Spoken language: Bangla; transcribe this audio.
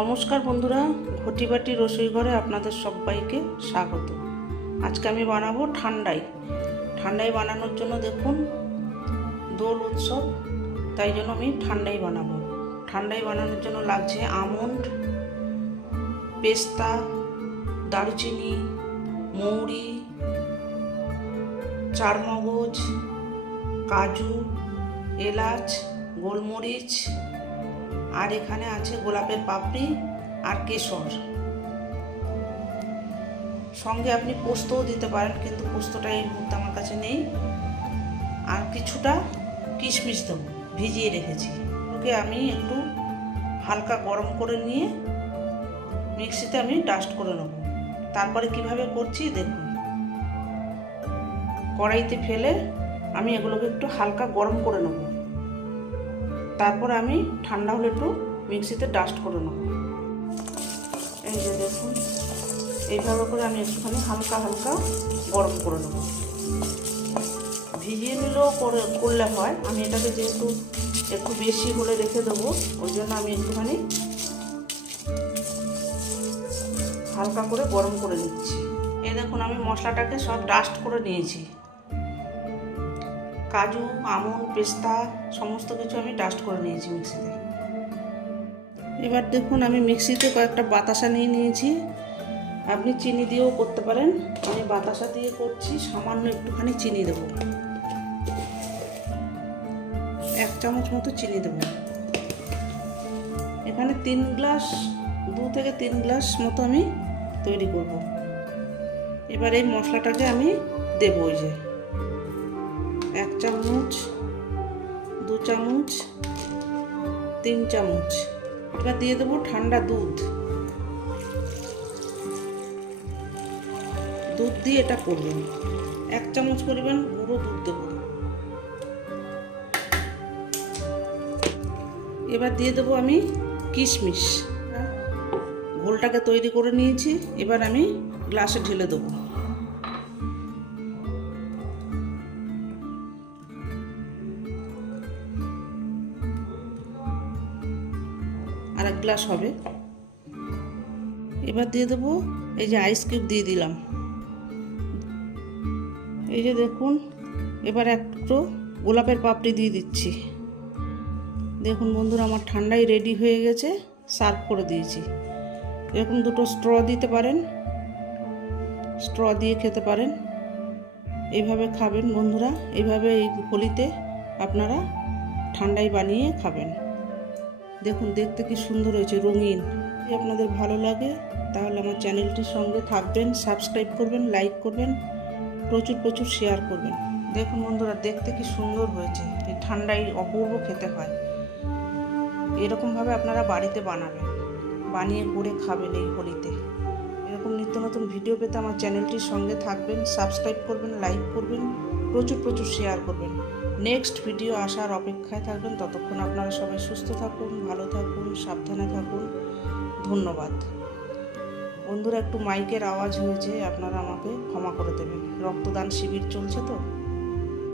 নমস্কার বন্ধুরা, ঘটিবাটি রসোই ঘরে আপনাদের সবাইকে স্বাগত। আজকে আমি বানাবো ঠান্ডাই। ঠান্ডাই বানানোর জন্য দেখুন, দোল উৎসব, তাই জন্য আমি ঠান্ডাই বানাবো। ঠান্ডাই বানানোর জন্য লাগছে আমন্ড, পেস্তা, দারুচিনি, মৌরি, চারমগজ, কাজু, এলাচ, গোলমরিচ আর এখানে আছে গোলাপের পাপড়ি আর কেশর। সঙ্গে আপনি পোস্তও দিতে পারেন, কিন্তু পোস্তটা এই মুহূর্তে আমার কাছে নেই। আর কিছুটা কিশমিশ দেবো, ভিজিয়ে রেখেছি। ওকে আমি একটু হালকা গরম করে নিয়ে মিক্সিতে আমি ডাস্ট করে নেব। তারপরে কীভাবে করছি দেখুন। কড়াইতে ফেলে আমি এগুলোকে একটু হালকা গরম করে নেব। তারপর আমি ঠান্ডা হলে একটু মিক্সিতে ডাস্ট করে নেব। এই যে দেখুন, এইভাবে করে আমি একটুখানি হালকা হালকা গরম করে নেব। ভিজিয়ে নিলেও করে, করলে হয়। আমি এটাকে যেহেতু একটু বেশি হলে রেখে দেবো, ওই জন্য আমি একটুখানি হালকা করে গরম করে নিচ্ছি। এই দেখুন, আমি মশলাটাকে সব ডাস্ট করে নিয়েছি। কাজু, আমন, পেস্তা, সমস্ত কিছু আমি ডাস্ট করে নিয়েছি মিক্সিতে এবার দেখুন আমি মিক্সিতে কয়েকটা বাতাসা নিয়ে নিয়েছি। আপনি চিনি দিয়েও করতে পারেন। আমি বাতাসা দিয়ে করছি, সামান্য একটুখানি চিনি দেব। এক চামচ মতো চিনি দেব। এখানে তিন গ্লাস, দু থেকে তিন গ্লাস মতো আমি তৈরি করব। এবার এই মশলাটাকে আমি দেবো ওই যে। এক চামচ, দু চামচ, তিন চামচ। এবার দিয়ে দেবো ঠান্ডা দুধ। দুধ দিয়ে এটা করবেন। এক চামচ পরিমাণ গুঁড়ো দুধ দেবো। এবার দিয়ে দেবো আমি কিশমিশ। ঘোলটাকে তৈরি করে নিয়েছি। এবার আমি গ্লাসে ঢেলে দেবো। আর এক গ্লাস হবে। এবার দিয়ে দেবো এই যে আইস কিউব দিয়ে দিলাম। এই যে দেখুন, এবার একটু গোলাপের পাপড়ি দিয়ে দিচ্ছি। দেখুন বন্ধুরা, আমার ঠান্ডাই রেডি হয়ে গেছে সার্ভ করে দিয়েছি। এরকম দুটো স্ট্র দিতে পারেন স্ট্র দিয়ে খেতে পারেন। এইভাবে খাবেন বন্ধুরা, এইভাবে এই হোলিতে আপনারা ঠান্ডাই বানিয়ে খাবেন। দেখুন, দেখতে কি সুন্দর হয়েছে, রঙিন। যদি আপনাদের ভালো লাগে, তাহলে আমার চ্যানেলটির সঙ্গে থাকবেন, সাবস্ক্রাইব করবেন, লাইক করবেন, প্রচুর প্রচুর শেয়ার করবেন। দেখুন বন্ধুরা, দেখতে কি সুন্দর হয়েছে, এই ঠান্ডায় অপূর্ব খেতে হয়। এরকমভাবে আপনারা বাড়িতে বানাবেন, বানিয়ে করে খাবেন এই হোলিতে। এরকম নিত্য নতুন ভিডিও পেতে আমার চ্যানেলটির সঙ্গে থাকবেন, সাবস্ক্রাইব করবেন, লাইক করবেন, প্রচুর প্রচুর শেয়ার করবেন। নেক্সট ভিডিও আসার অপেক্ষায় থাকবেন। ততক্ষণ আপনারা সবাই সুস্থ থাকুন, ভালো থাকুন, সাবধানে থাকুন। ধন্যবাদ। বন্ধুরা, একটু মাইকের আওয়াজ হয়েছে, আপনারা আমাকে ক্ষমা করে দেবেন। রক্তদান শিবির চলছে তো?